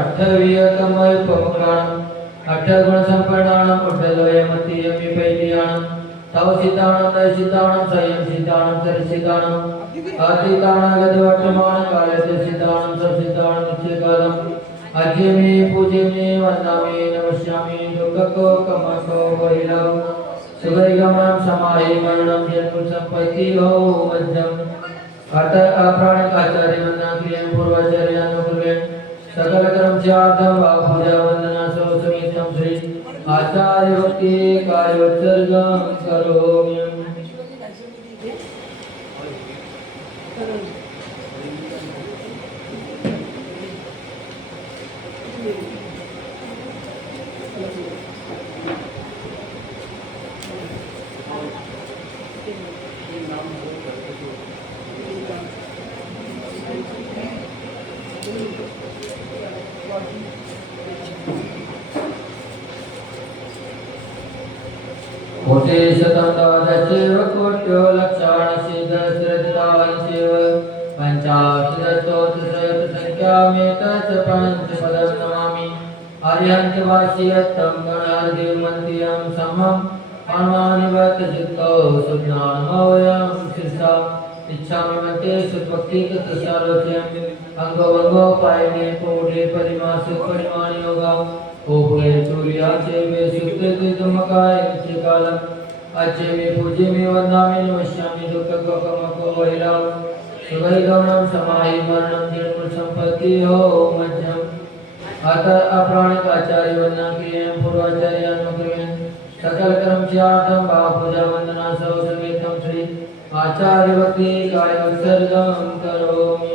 अठवीयतमयपमुखाणं अठगुणसम्पन्नानं कुण्डलयमतीयमिपैलियाणं तव सीताणं दर्शिताणं स्वयं सीताणं चरिसिताणं अतीताणागतवर्तमानकालस्य सीताणं नित्यकालम् अद्य मे पूज्य मे वन्दामि नमस्यामि दुःखको कमको वैलव सुगैगमनं समाहि मरणं जन्मसम्पत्तिहो मध्यम् अत अप्राणिकाचार्य वन्दनाक्रियं पूर्वाचार्यानुकुर्वेण सकल कर्म त्यागं पूजा वंदना सौ समेतं श्री आचार्य भक्ति कार्योत्सर्गं करोमि। कोटे शतं तवदचैव कोट्यो लक्षाणसिद्धस्रदितावंशेव पञ्चाशतस्तोत्रसहस्रसङ्ख्यामेतच्च पञ्चपदं नमामि अर्यन्तवासियत्तं गणार्देवमन्त्रियं समं हनुमानिवतचित्तो सुज्ञानमवयं शिरसा इच्छामि मते सुभक्तिकतसालोच्यं अङ्गोऽङ्गोपायने कोटे परिमासु परिमाणि योगम् ओभे चूर्याचे वे सुकृते तुमकाय नित्यकालम् अच्चे मे पूज्य मे वन्दामि नमस्यामि दुःखकोकमको वैराम सुगैगमनं समाहि मरणं जन्मसम्पत्तिहो मध्यम् अत अप्राणिकाचार्य वन्दनाक्रियं पूर्वाचार्यानुकुर्वेण सकल कर्म त्यागं पूजा वन्दना सौ समेतं श्री आचार्य भक्ति कार्योत्सर्गं करोमि।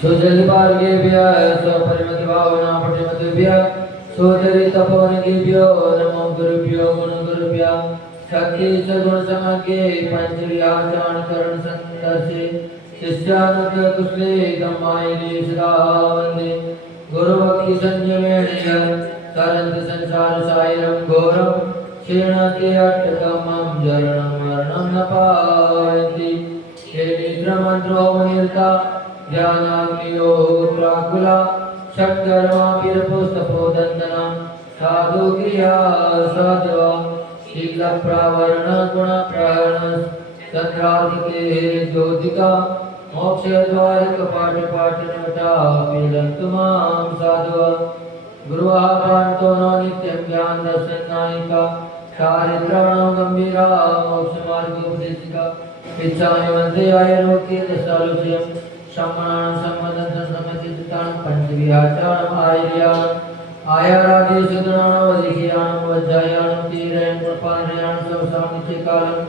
सुजलिपार्गेभ्य स्वपरिमतिभावना पटिमतिभ्य सोदरितपोनिभ्यो नमो गुरुभ्यो गुणगुरुभ्य शक्ति सगुणसमज्ञे पञ्चर्याचरणकरणसन्तर्षे शिष्यानुकुशले धम्मायिने सदा वन्दे गुरुभक्ति संयमेन तरन्ति संसारसागरं घोरं क्षीणते अट्टकमं जरणं मरणं न पावयन्ति हे निद्रमन्त्रो मुनिर्ता ज्ञानाग्नियो प्राकुला षट्कर्माभिरपुस्तपोदन्दना साधु क्रिया साधवा शीलप्रावरण गुणप्रहरण तत्रार्थिते ज्योतिका मोक्षद्वारकपाठपाठनटा मिलन्तु मां साधवा गुरुवापान्तो नो नित्यं ज्ञानदर्शननायिका चारित्राणां गम्भीरा मोक्षमार्गोपदेशिका इच्छामि वन्दे आयुर्मुक्तिदशालोच्यं सम्मानं सम्मदं सम्मतितां पञ्चविहाचारम् आयर्याम् आयारादेशुद्राणां वदिह्यानं वज्जायानं तीरयन् कृपालयानं संसामित्यकालम्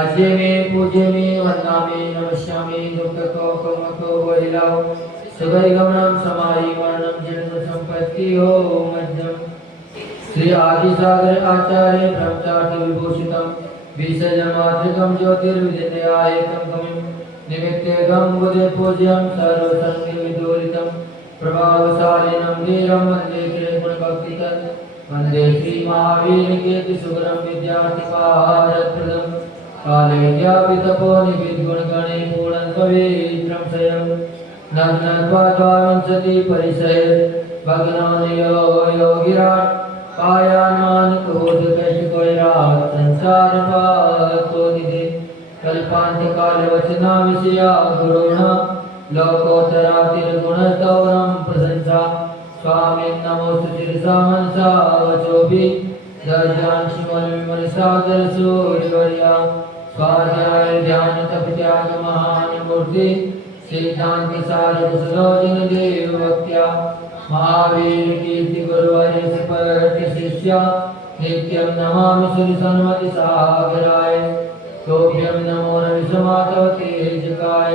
अद्य मे पूज्य मे वन्दामि नमस्यामि दुःखकोकमको वैलाव सुगैगमनं समाहि मरणं जन्मसम्पत्तिहो मध्यम् श्री आदिसागर आचार्य ब्रह्मचार्य विभूषितं विसर्जमातृकं ज्योतिर्विद्यायकं गमिं निमित्तेकं बुधे पूज्यं सर्वसङ्गविदूरितं प्रभावशालिनं वीरं वन्दे गुणभक्तितत् वन्दे श्रीमहावीरकेतुसुगरं विद्यार्थिपारप्रदं काले विद्यापितपोनिविद्गुणगणे पूर्णं पवित्रं स्वयं नग्नत्वाद्वाविंशति परिसरे भग्नानयो योगिराट् कायान्मानकोदकशकोयरात् संसारपातोदिते कल्पान्त्यकालवचना विषया गुरुणा लोकोत्तरातिर्गुणस्तवनं प्रशंसा स्वामिन् नमोऽस्तु शिरसा मनसा वचोभिः दर्जांशुमनविमनसादरसूरिवर्या स्वाध्याय ध्यान तपत्याग महानुमूर्ति सिद्धांत सारकुशलोचन देव भक्त्या महावीर कीर्ति गुरुवर्य सपत्य शिष्या नित्यं नमामि श्री सन्मति सागराय तोभ्यं नमो रविसमातवते जगाय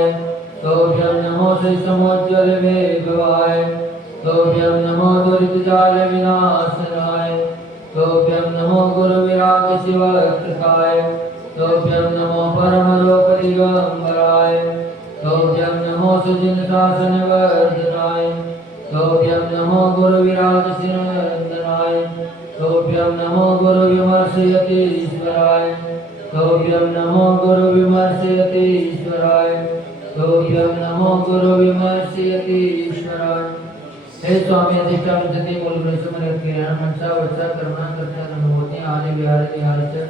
तोभ्यं नमो श्री समोज्ज्वल वेगवाय तोभ्यं नमो दुरितजाल विनाशनाय तोभ्यं नमो गुरु विराग शिवकृताय तोभ्यं नमो परमलोक दिगंबराय तोभ्यं नमो सुजिन शासन वर्धनाय तोभ्यं नमो गुरु विराज सिरंदनाय तोभ्यं नमो गुरु विमर्शयतीश्वराय तोभ्यं नमो गुरु विमर्शयतीश्वराय तोभ्यं नमो गुरु विमर्शयतीश्वराय। हे स्वामी अधिष्ठान जति मूल गुरु समर्थ किरण मनसा वचा कर्मण करता नमोति आदि विहार विहार से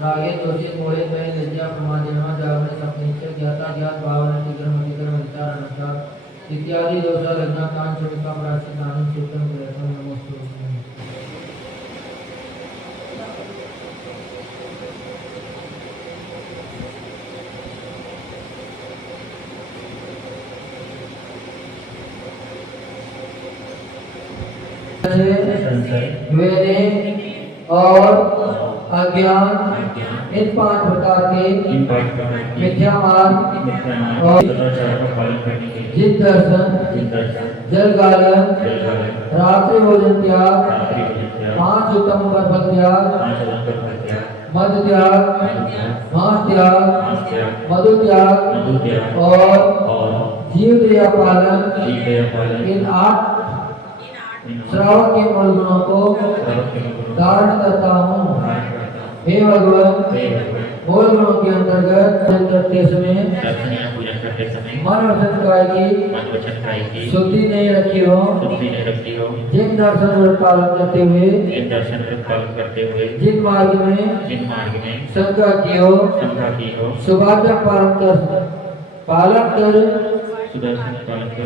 रागे दोषी मोहे में लज्जा प्रमाद जन्म जागरण सपने से ज्ञाता ज्ञात भावना तिग्रम तिग्रम विचार अनुसार इत्यादि दोषा लग्ना कान चुका प्राची नानक चित्तम प्रयत्न नमोस्तु। वेदे और अज्ञान इन 5 प्रकार के मिथ्या मार्ग और जित दर्शन जल गालन रात्रि भोजन त्याग 5 उत्तम फल त्याग मद त्याग मांस त्याग मधु त्याग और जीव दया पालन इन 8 श्रावण के मूल गुणों को धारण करता हूँ। हे भगवान मूल गुणों के अंतर्गत करते समय मन वचन काय की शुद्धि नहीं रखी हो जिन दर्शन व्रत पालन करते हुए जिन मार्ग में शंका की हो शुभाचार पालन कर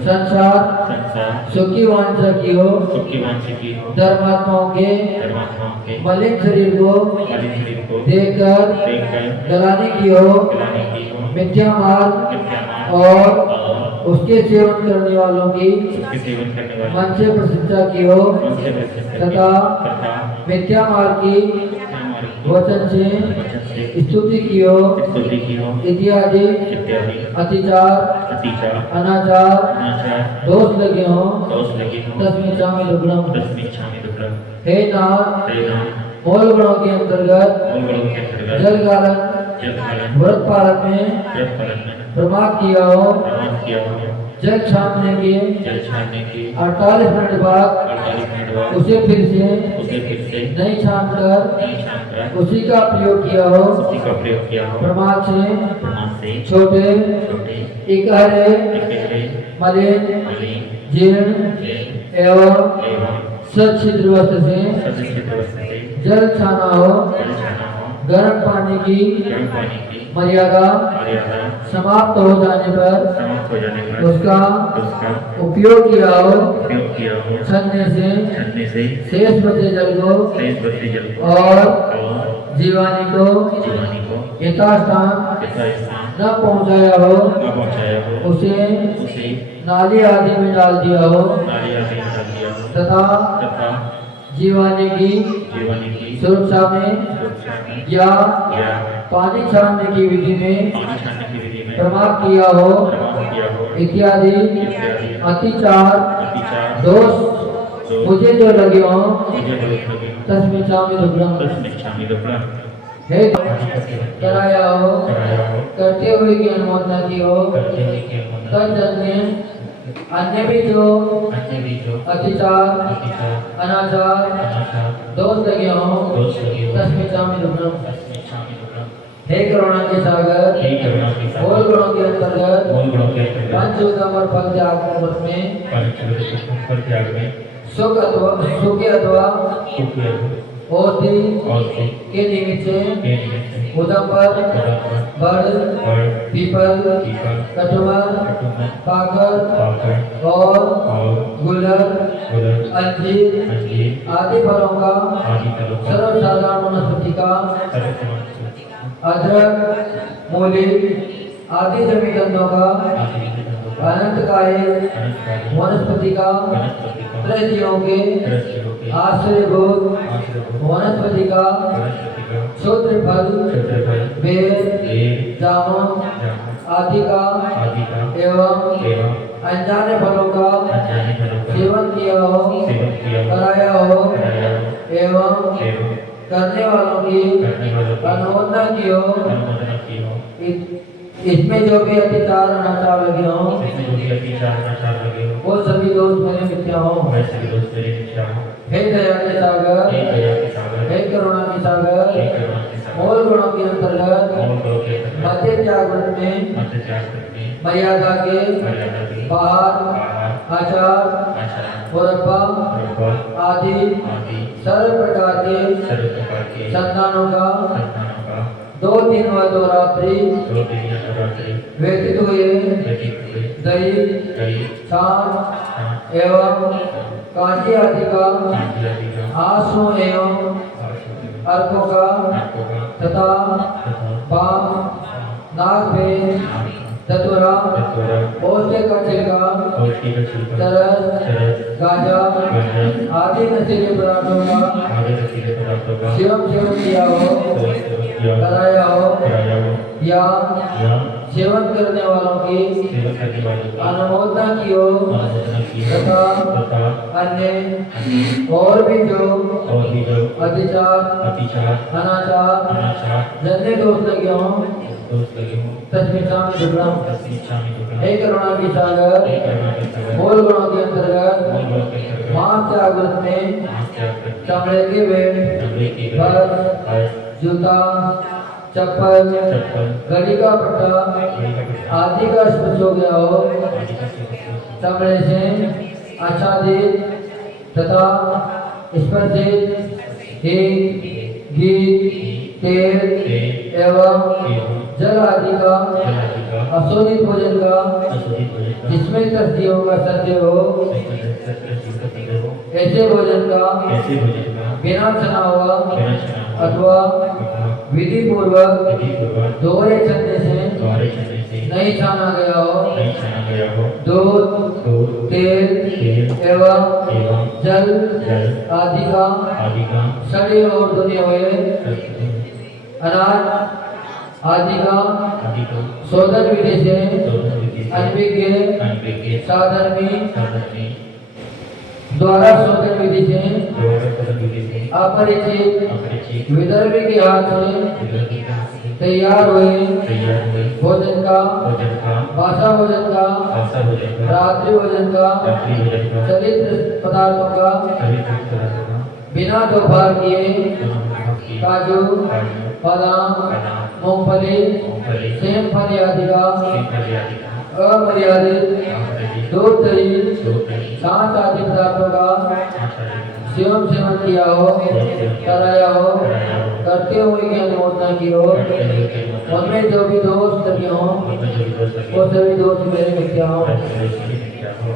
संसार सुखी वांछा की हो धर्मात्माओं के मलिन शरीर को देखकर गलाने की हो मिथ्या मार्ग और उसके सेवन करने वालों की मन से प्रशंसा की हो तथा मिथ्या मार्ग की वचन से स्तुति की हो इत्यादि अतिचार अनाचार दोष लगे हो तस्मै चामि दुग्धम। हे नाथ मूल गुणों के अंतर्गत जल गालन व्रत पालन में प्रमाद किया हो जल छानने के 48 मिनट बाद उसे फिर से नहीं छानकर उसी का प्रयोग किया हो प्रमाद से छोटे इकहरे मलिन जीर्ण एवं सच्छिद्र वस्त्र से जल छाना हो गर्म पानी की मर्यादा समाप्त हो जाने पर उसका उपयोग किया हो छन्ने से शेष बचे जल को और जीवानी को यथास्थान न पहुँचाया हो उसे नाली आदि में डाल दिया हो तथा जीवानी की सुरक्षा में या पानी छानने की विधि में प्रमाद किया हो इत्यादि अतिचार दोष मुझे जो लगे हो तस्मै चामि दुग्धम। हे कराया हो करते हुए की अनुमोदना की हो तन्य अन्य भी जो अतिचार अनाचार दोष लगे हो तस्मै चामि दुग्धम। हे करुणा के सागर मूल गुणों के अंतर्गत पंचोदम और फल त्याग में सुख अथवा ओति के निमित्त से उदम्बर बड़ पीपल कटुमर पाकर और गुलर अंजीर आदि फलों का सर्वसाधारण वनस्पति का अदरक मूली आदि सभी गंधों का अनंतकाय वनस्पति का त्रैजीवों के आश्रयभूत वनस्पति का क्षुद्र फल बेर जामुन आदि का एवं अनजाने फलों का सेवन किया हो, कराया हो एवं करने वालों की अनुमोदना की हो, इसमें जो भी अतिचार अनाचार लगे हो, वो सभी दोष मेरे मिथ्या हो। हे दया के सागर, हे करुणा के सागर, मूल गुणों के अंतर्गत मध्य जागृत में मर्यादा के बाहर आचार और आदि सर्व प्रकार के संतानों का 2 दिन व 2 रात्रि व्यतीत हुए दही छाछ एवं कांची आदि का आंसू एवं अर्कों का तथा बाम नागफेन धतूरा पौष्टिक का छिलका तरस गांजा आदि नशीले पदार्थों का सेवन किया हो, कराया हो या सेवन करने वालों की अनुमोदना की हो तथा अन्य और भी जो अतिचार अनाचार जन्य दोष लगे हों तस्मिन् दुर्लभ। हे करुणा की सागर, मूल गुणों के अंतर्गत मांस जागृत में चमड़े के बेल्ट, बस, जूता, चप्पल, घड़ी का पट्टा आदि का स्पर्श हो गया हो, चमड़े से आच्छादित तथा स्पर्शित घी, तेल एवं जल आदि का अशोधित भोजन का जिसमें तस्दियों का सत्य हो, ऐसे भोजन का बिना छना हुआ अथवा विधि पूर्वक दोहरे छन्ने से नहीं छाना गया हो, दूध, तेल एवं जल आदि का सड़े और धुने हुए अनाज आदि का शोधन विधि से अनभिज्ञ साधर्मी द्वारा शोधन विधि से अपरिचित विदर्भी के हाथ से तैयार हुए भोजन का, बासा भोजन का, रात्रि भोजन का, चलित पदार्थों का बिना दोपहर किए काजू, बादाम, मूंगफली, सेमफली आदि का अमर्यादित दूध, दही, छाछ आदि पदार्थों का सेवन किया हो, कराया हो, करते हुए की अनुमोदना की हो, उनमें जो भी दोष लगे हों वो सभी दोष मेरे मिथ्या हो।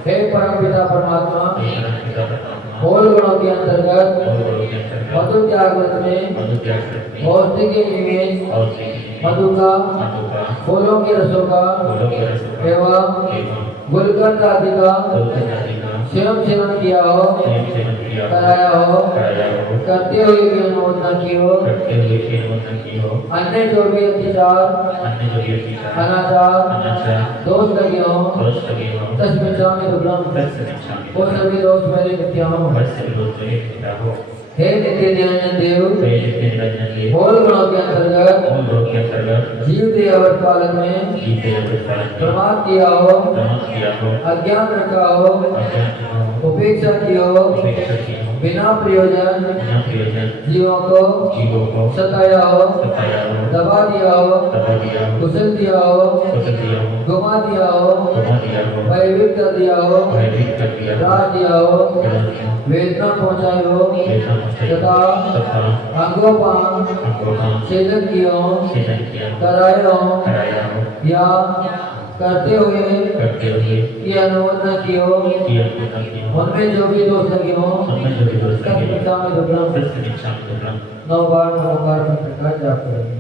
हे परम पिता परमात्मा, मूल गुणों के अंतर्गत मधु जागृत में औषधि के निवेश मधु का, फूलों के रसों का एवं गुलकंद आदि का सेवन किया हो, कराया हो, करते हुए की अनुमोदना की हो, अन्य जो भी अतिचार अनाचार दोष लगे हो तस्मिन् दुर्लभ, वो सभी दोष मेरे मिथ्या हो। हे नित्य निरंजन देव, मूल गुणों के अंतर्गत जीव देहवत पालन में प्रमाद किया हो, अज्ञान रखा हो, उपेक्षा की हो, बिना प्रयोजन जीवों को सताया हो, दबा दिया हो, कुचल दिया हो, घुमा दिया हो, भयभीत कर दिया हो, राज दिया हो, वेदना पहुंचाई हो तथा अंगोपांग छेदन किया हो, कराए हो या करते हुए की अनुमोदना की हो, उनमें जो भी दोष लगे हो में दुर्लभ 9 बार नमोकार का जाप करेंगे।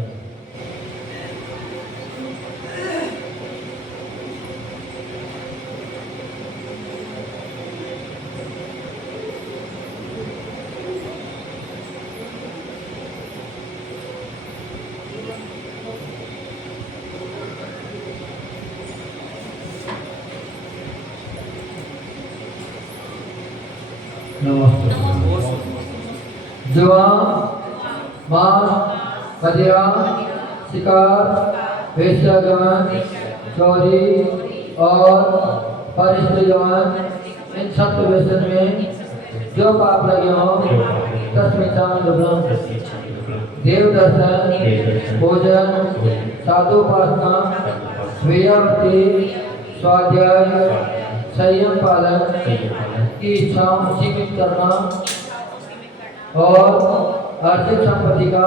जुआ, मांस, मदिरा, शिकार, वेश्यागमन, चोरी और परिस्थितिगमन, इन सब व्यसन में जो पाप लगे हों तस्मिन् दुर्लभ। देव दर्शन, भोजन, साधु उपासना, वेयावती, स्वाध्याय, संयम पालन की इच्छाओं सीमित करना और आर्थिक संपत्ति का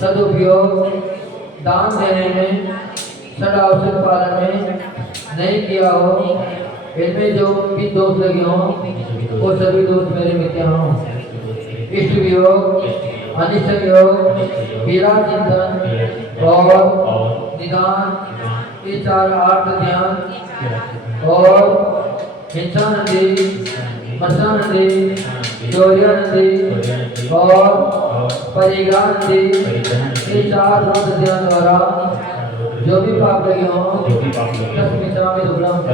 सदुपयोग दान देने में, सदावश्यक पालन में नहीं किया हो, इनमें जो भी दोष लगे हों वो सभी दोष मेरे मिथ्या हों। इष्ट वियोग, अनिष्ट वियोग, पीड़ा चिंतन और निदान, ये चार आर्थ ध्यान और हिंसा नदी, मसा नदी, चौरिया नदी और परिग्रह नदी, ये चार रोध ध्यान द्वारा जो भी पाप लगे हों तस्मिन् क्षामि दुर्लभम्।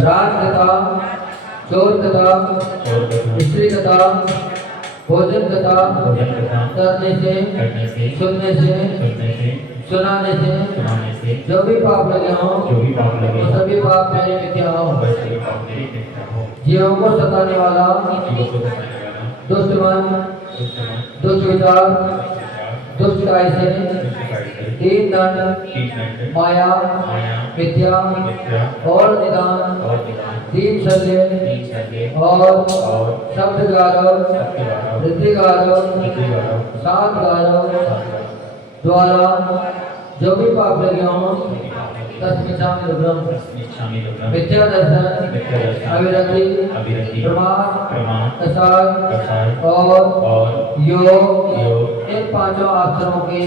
राग कथा, चोर कथा, स्त्री कथा, भोजन कथा करने से, सुनने से, सुनाने से जो भी पाप लगे हों वो सभी पाप मेरे मिथ्या हों। जीवों को सताने वाला दुष्ट मन, दुष्ट विचार, दुष्ट काय से, तीन दंड, माया, विद्या और निदान, तीन शल्य और शब्द गारव, वृद्धि गारव, सात गारव द्वारा जो भी पाप लगे हों तस्मिन् क्षामि दुर्लभम्। मिथ्या दर्शन, अविरति, प्रमाद, कसाय और योग, इन पांचों आश्रमों के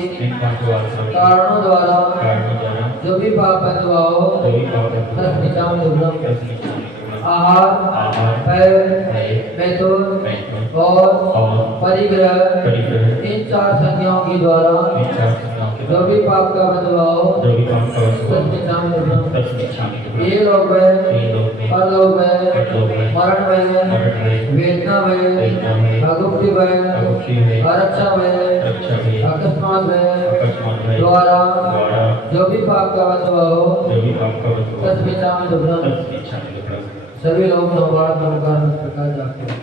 कारणों द्वारा जो भी पाप बंधुआ हो तस्मिन् क्षामि दुर्लभम्। आहार, पैर, मैथुन और परिग्रह, इन चार संज्ञाओं के द्वारा जो भी पाप का बंधुआ हो तस्मिन् क्षामि दुर्लभम्। ये लोग में, परलोक में, मरण में, वेदना में, अगुप्ति में, आरक्षा में, अकस्मात में द्वारा जो भी पाप का बंधुआ हो तस्मिन् क्षामि दुर्लभम्। सभी लोग नवबार नवकार प्रकार जाते हैं।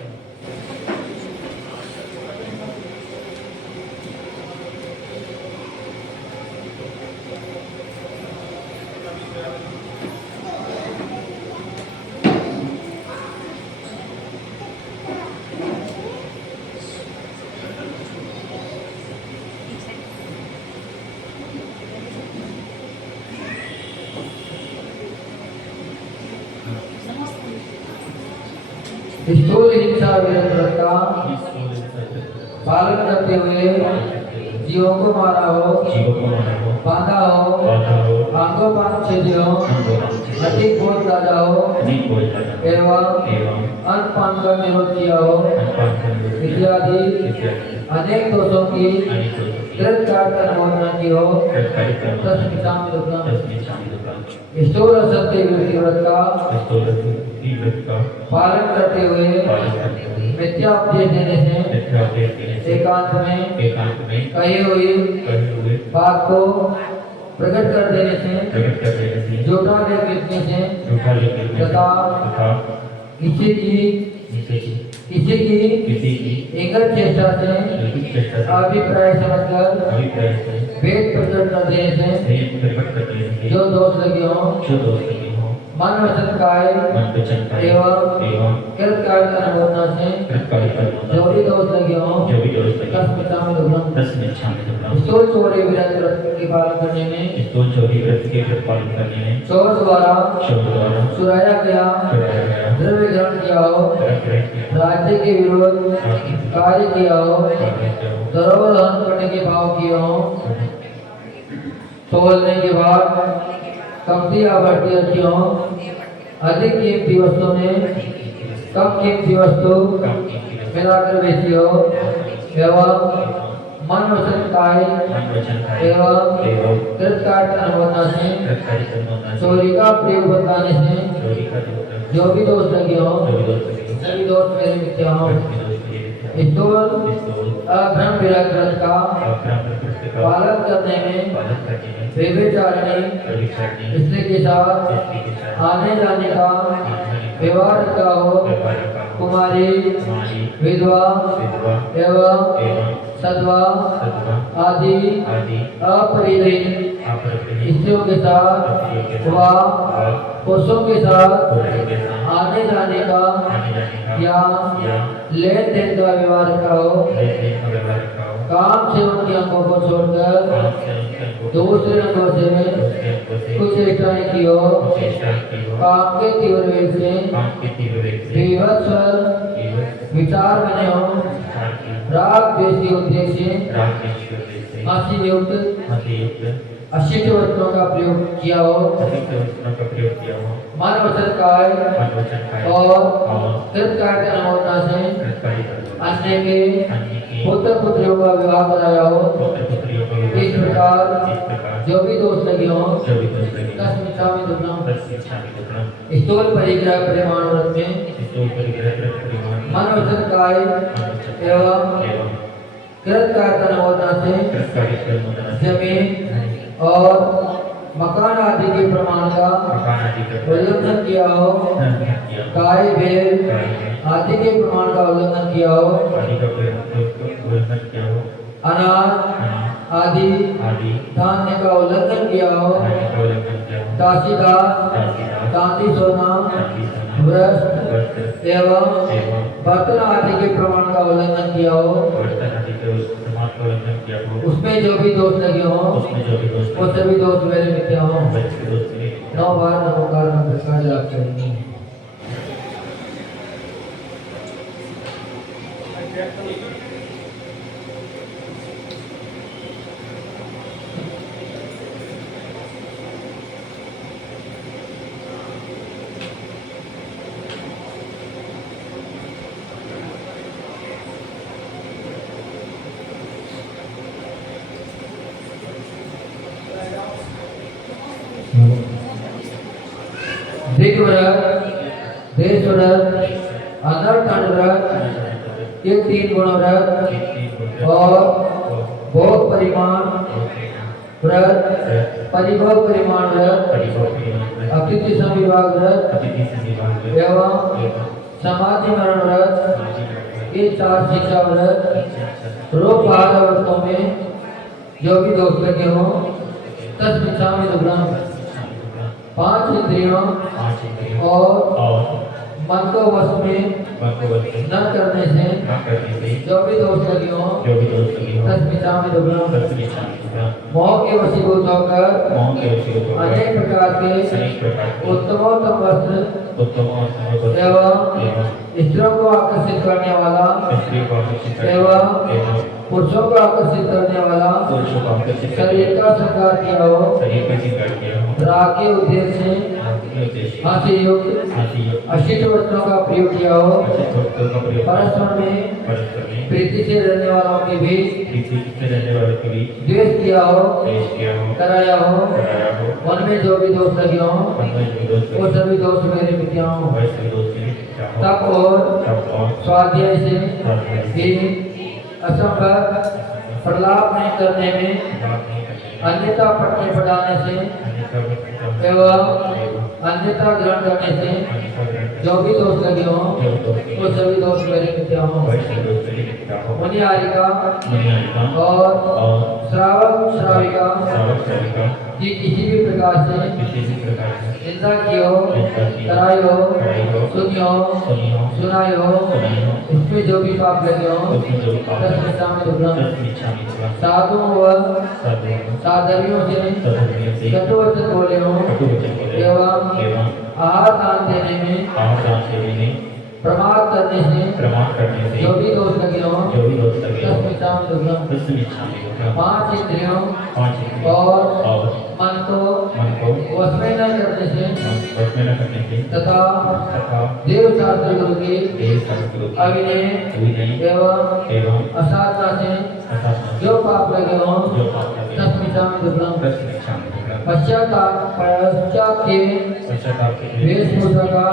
स्थूल हिंसा विरत का पालन करते हुए जीवों को मारा हो, बांधा हो, आंखों पान छेदे हो, अधिक भोज दादा हो एवं अन्न पान का निरोध किया हो इत्यादि अनेक दोषों की कृत कार्य अनुमोदना की हो तस्मिन् क्षामि दुर्लभम्। स्थूल सत्य व्रत का पालन करते हुए मिथ्या उपदेश देने से एकांत में कही हुई बात को प्रकट कर देने से, झूठा लेख लिखने से तथा किसी की एकल चेष्टा से अभिप्राय समझकर वेद प्रकट कर देने से जो दोष लगे हों मन वचन काय एवं कृत कार्य अनुमोदना से जो भी दोष लगे हों तस्मिन् क्षामि दुर्लभम्। स्थूल चोरी व्रत के पालन करने में चोर द्वारा सुराया गया द्रव्य ग्रहण किया हो, राज्य के विरोध कार्य किया हो, धरोहर हनन करने के भाव किए हो, तोलने के बाद कमती आवर्ती रखी हो, अधिक कीमती वस्तु में कम कीमती वस्तु मिलाकर बेची हो एवं मन वचन काय एवं कृत कार्य अनुमोदना से चोरी का प्रयोग बताने से जो भी दोष लगे हो सभी दोष मेरे मिथ्या हों। स्थूल अभ्रम विरक्त व्रत का पालन करने में व्यभिचारिणी स्त्री के साथ आने जाने का व्यवहार का हो, कुमारी विधवा एवं सधवा आदि अपरिधीन स्त्रियों के साथ व पुरुषों के साथ आने जाने का या लेन देन का व्यवहार का हो, काम से उनके अंगों को छोड़कर दूसरे अंगों से कुछ चेष्टाएं की हो, काम के तीव्र वेग से विवत्स विचार बने हो, राग द्वेष उद्देश्य हंसी युक्त अशिष्ट वस्त्रों का प्रयोग किया हो, मन वचन काय और कृतकार्य अनुमोदना से अन्य के पुत्र पुत्रियों का विवाह कराया हो, इस प्रकार जो भी दोष लगे हो तस्मिच्छामि दुग्धम। स्थूल परिग्रह परिमाण व्रत में मन वचन काय एवं कृतकार्य अनुमोदना से जमीन और मकान आदि के प्रमाण का उल्लंघन किया हो, गाय भेड़ आदि के प्रमाण का उल्लंघन किया हो, अनाज आदि धान्य का उल्लंघन किया हो, दासीदार चांदी सोना वस्त्र एवं बर्तन आदि के प्रमाण का उल्लंघन किया हो, उसमें जो भी दोष लगे हो वो सभी दोष मेरे मिथ्या हो। 9 बार नमोकार नमस्कार जाप करेंगे। दिग्व्रत, देशव्रत, अनर्थन व्रत, ये 3 गुण व्रत और भोग परिमाण व्रत, परिभोग परिमाण व्रत, अतिथि संविभाग व्रत एवं समाधि मरण व्रत, ये 4 शिक्षा व्रत रोग बाहर व्रतों में जो भी दोष लगे हो तस्मिच्छामि दुग्धम। 5 इंद्रियों और मन को वश में न करने से जो भी दोष लगे हो तस्मिच्छामि दुग्धम। मोह के वशीभूत होकर अनेक प्रकार के उत्तमोत्तम वस्त्र एवं स्त्रियों को आकर्षित करने वाला एवं पुरुषों को आकर्षित करने वाला शरीर का श्रृंगार किया हो, राग के उद्देश्य से हंसी युक्त अशिष्ट वस्त्रों का प्रयोग किया हो, परस्पर में प्रीति से रहने वालों के बीच द्वेष किया हो, कराया हो, उनमें जो भी दोष लगे हो वो सभी दोष मेरे मिथ्या हो। तप और स्वाध्याय से भी असंभव प्रलाप नहीं करने में, अन्यथा पटने पढ़ाने से एवं अन्यथा ग्रहण करने से जो भी दोष लगे हो वो सभी दोष मेरे मिथ्या हो। मुनिहारिका और श्रावक श्राविका की किसी भी प्रकार से निंदा की हो, कराई हो, सुनी हो, सुनाई हो, उसमें जो भी पाप लगे हो तस्मिच्छामि दुग्धम। साधुओं व साधवियों से कटु वचन बोले हो एवं आहार दान देने में प्रमाद करने से जो भी दोष लगे हो तस्मिच्छामि दुग्धम। 5 इंद्रियों और मन को वश में न करने से तथा देव शास्त्र गुरु की अविनय एवं असाधना से जो पाप लगे हो तस्मिच्छामि दुग्धम। पश्चाताप के वेशभूषा का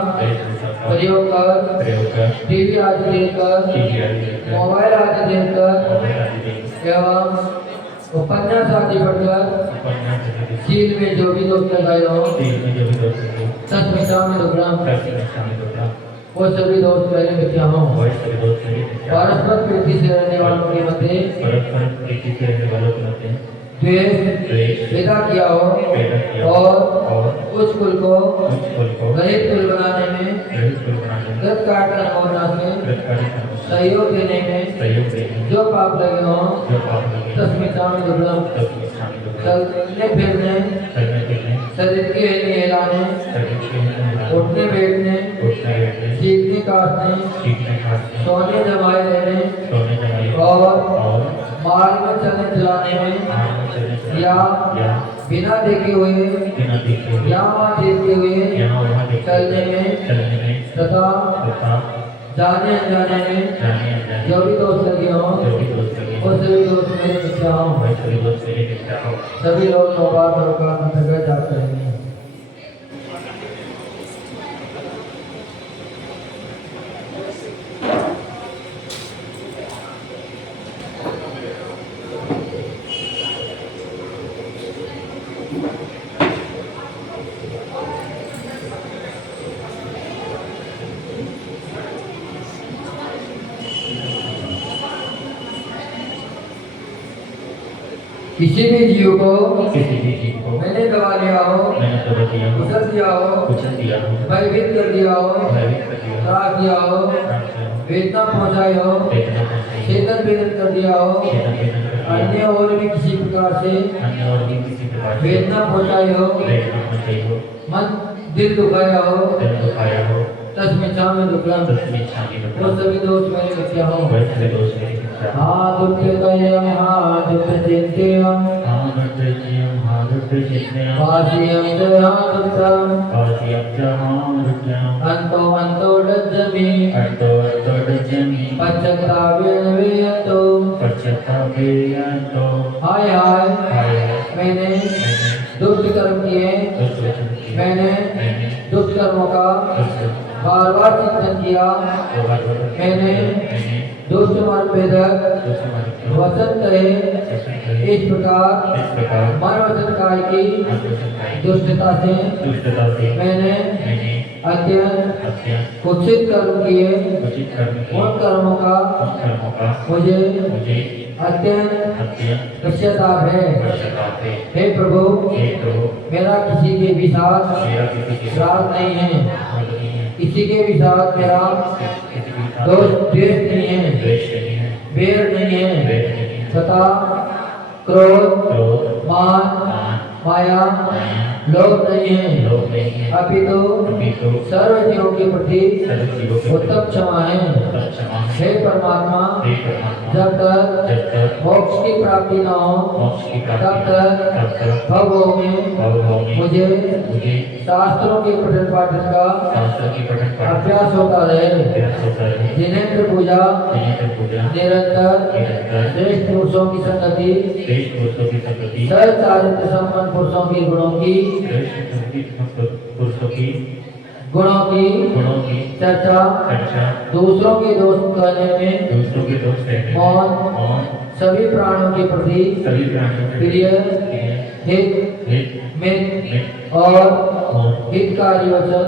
प्रयोग कर टीवी आदि देखकर मोबाइल आदि देखकर एवं उपन्यास आदि पढ़कर सील में जो भी दोष लगाए हो सत्संग में दुर्ग्राम वो सभी दोष पहले मिथ्या हो। परस्पर प्रीति से रहने वालों के मध्य द्वेष पैदा किया हो और उस कुल को गरीब कुल बनाने में कृत कार्य होना से सहयोग देने में जो पाप लगे हो तस्मिता में दुर्लभ चलने फिरने शरीर के हिलाने उठने बैठने सीखने काटने सोने जमाए लेने और मार्ग में चलने चलाने में या बिना देखे हुए या वहाँ देखते हुए चलने में तथा जाने अनजाने में जो भी दोष लगे हों वो सभी दोष मेरे मिथ्या हों। सभी लोग नौबार परोकार अंतर्गत जाप करेंगे। किसी भी जीव को मैंने दबा लिया हो, कुचल दिया हो, भयभीत कर दिया हो, त्रास दिया हो, वेदना पहुंचाई हो, चेतन वेदन कर दिया हो, अन्य और भी किसी प्रकार से वेदना पहुंचाई हो, मन दिल दुखाया हो, तस्मिच्छा में दुखला वो सभी दोष मेरे मिथ्या हो। हाथ उठ्यतयं हाथ चिंत्यं वासियं च हाथुत्तम अंतो अंतो डज्जमि पश्चातापेन वेयन्तो हाय हाय मैंने दुष्ट कर्म किए, मैंने दुष्ट कर्मों का बार बार चिंतन किया, मैंने दुष्ट मन भेदक वचन कहे, इस प्रकार मन वचन काय की दुष्टता से मैंने अत्यंत कुत्सित कर्म किए, उन कर्मों का मुझे अत्यंत पश्चाताप है। हे प्रभु मेरा किसी के भी साथ श्राद्ध नहीं है, किसी के भी साथ मेरा दोष द्वेष नहीं है, बैर नहीं है तथा क्रोध मान माया लोभ नहीं है, अपितु सर्व जीवों के प्रति उत्तम क्षमा है। हे परमात्मा जब तक मोक्ष की प्राप्ति न हो तब तक भवों में मुझे शास्त्रों के पठन पाठन का अभ्यास होता रहे। जिनेन्द्र पूजा निरंतर श्रेष्ठ पुरुषों की संगति सच्चारित्र संपन्न पुरुषों के गुणों की चर्चा दूसरों के दोष कहने में और सभी प्राणियों के प्रति प्रिय हित मित और हितकारी वचन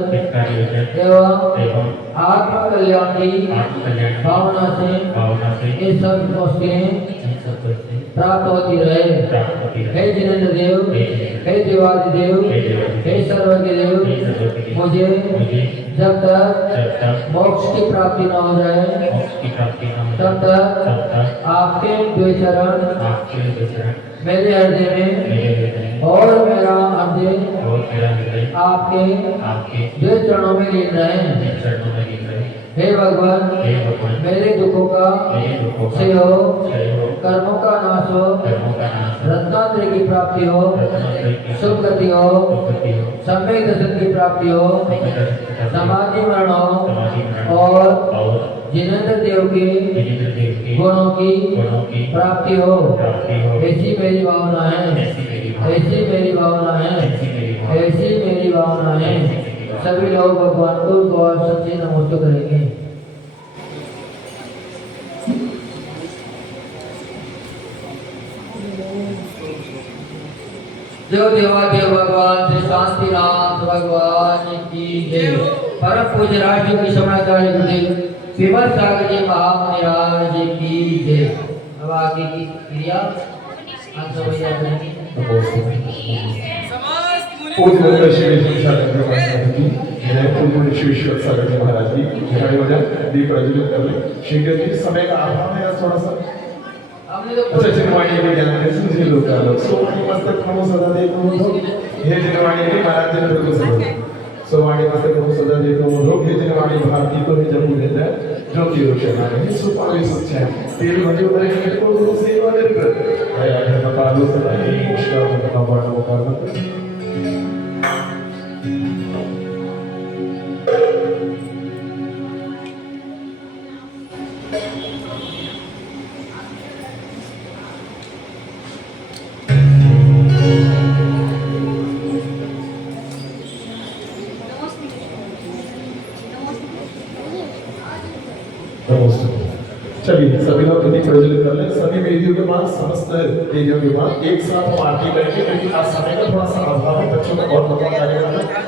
एवं आत्म कल्याण की भावना से ये सब वस्तुएं प्राप्त होती रहे। हे जिनेन्द्र देव, हे देवादिदेव, हे सर्वज्ञ देव, मुझे जब तक मोक्ष की प्राप्ति न हो जाए तब तक आपके द्वे चरण मेरे हृदय में और मेरा हृदय आपके द्वे चरणों में लीन रहे। हे भगवान मेरे दुखों का क्षय हो, कर्मों का नाश हो, रत्नात्रय की प्राप्ति हो, शुभ गति हो, सम्यक दर्शन की प्राप्ति हो, समाधि मरण हो और जिनेंद्र देव के गुणों की प्राप्ति हो। ऐसी मेरी भावना है, ऐसी मेरी भावना है, ऐसी मेरी भावना है। सभी लोग भगवान को गौर सच्चे नमस्ते करेंगे। देव देवादेव भगवान श्री शांतिनाथ भगवान की जय। परम पूज्य राष्ट्र की समाचार्य गुरुदेव विमल सागर जी महामनिराज जी की जय। अब आगे की क्रिया भैया करेंगे। पूज्य श्री सागर महाराज की जय। पूज्य श्री सागर महाराज की जय। दीप प्रज्वलित कर ले। शीघ्र जी समय का अभाव है थोड़ा सा। अच्छा जिनवाणी के ज्ञान में सुझे लोग का लोग सो मस्तक नमो सदा देखो मोधो हे जिनवाणी के महाराज जी ने बिल्कुल सही सो वाणी मस्तक नमो सदा देखो मोधो हे जिनवाणी भारती को ही जब देता है ज्योति रोशन है सो पावे सच्चा तेरे बजे उधर के को गुरु सेवा दे कर आया धर्म पालो सदा ही मुश्किल का बाण मुकाबला चलिए सभी लोग प्रतीक प्रज्वलित कर लें। सभी वेदियों के बाद समस्त वेदियों के बाद एक साथ हम आरती करेंगे क्योंकि आज समय का थोड़ा सा अभाव है। बच्चों का बहुत लंबा कार्यक्रम है।